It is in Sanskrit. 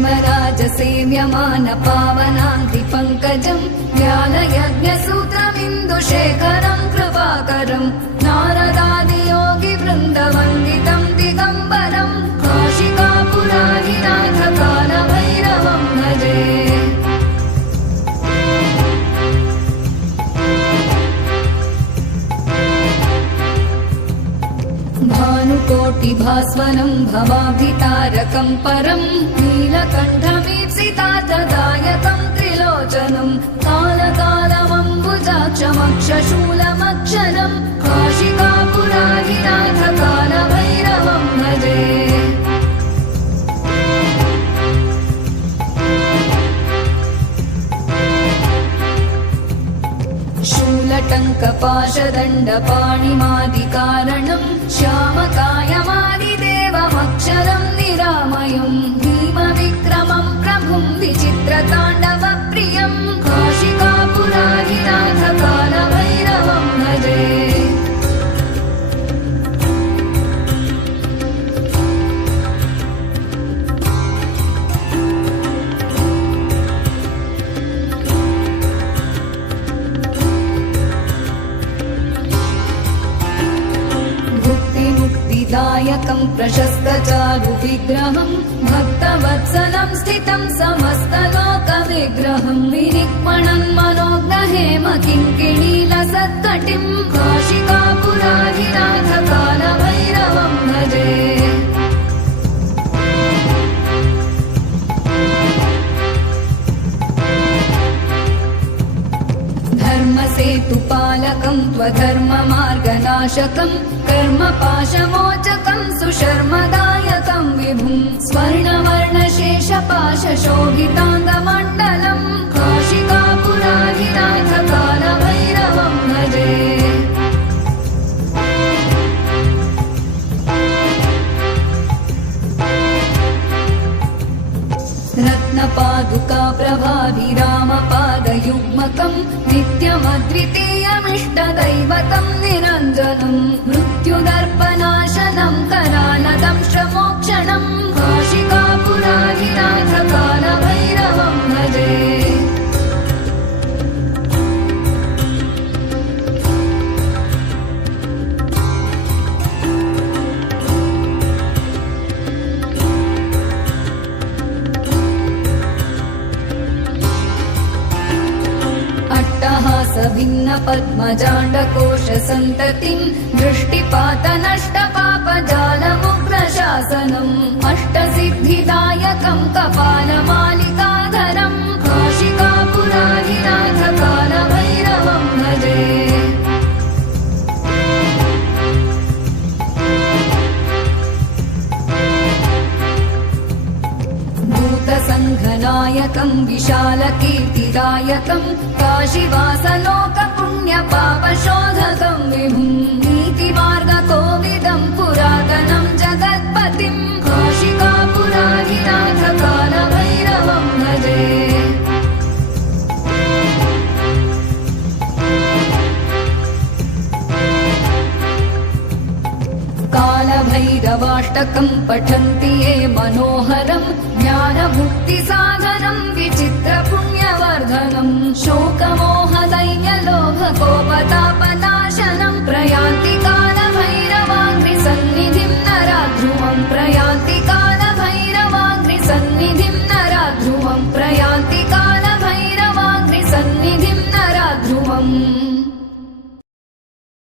क्षेमराजसेव्यमान पावनाङ्घ्रिपङ्कजम् ज्ञानयज्ञसूत्रमिन्दुशेखरम् कृपाकरम् नारदादियोगिवृन्दवन्दितम् दिगम्बरम् काशिकापुराधिनाथकालभैरवम् भजे। भानुकोटिभास्वरम् भवाब्धितारकम् परम् नीलकण्ठमीप्सितार्थदायकम् त्रिलोचनम् कालकालमम्बुजाक्षमक्षशूलमक्षरम् काशिकापुराधिनाथकालभैरवम् भजे। शूलटङ्कपाशदण्डपाणिमादिकारणम् श्यामकायमादिदेवमक्षरम् निरामयम् भीमविक्रमम् प्रभुम् विचित्रताण्डवप्रियम् काशिकापुराधिनाथकालभैरवम् भजे। दायकम् प्रशस्तचारुविग्रहम् भक्तवत्सलम् स्थितम् समस्तलोकविग्रहम् विनिक्मणन् मनोग्रहेम किङ्किणीलसत्कटिम् काशिकापुराधिनाथकालभैरवम् भजे। धर्मसेतुपालकम् त्वधर्ममार्गनाशकम् कर्मपाशमोचकम् सुशर्मदायकम् विभुम् स्वर्णवर्णशेषपाशशोभिताङ्गमण्डलम् काशिकापुराधिनाथकालभैरवम् भजे। रत्नपादुका प्रभाभिरामपादयुग्मकम् नित्यमद्वितीयमिष्टदैवतम् निरञ्जनम् मृत्युदर्पनाशनम् करालदंश्रमोक्षणम् काशिकापुराधिनाथकालभैरवम् भजे। भिन्न पद्मजाण्डकोशसन्ततिम् दृष्टिपातनष्टपापजालमुग्रशासनम् अष्टसिद्धिदायकम् कपालमालिकाधरम् काशिकापुराधिनाथकालभैरवम् भजे। भूतसङ्घनायकम् विशालकीर्तिदायकम् काशीवासलोकपुण्यपापशोधकम् विभुम् नीतिमार्गकोविदम् पुरातनम् जगत्पतिम् काशिकापुराधिनाथकालभैरवम् भजे। कालभैरवाष्टकम् पठन्ति ये मनोहरम् ज्ञानभुक्तिसाधनम् विचित्रपुण्यवर्धनम्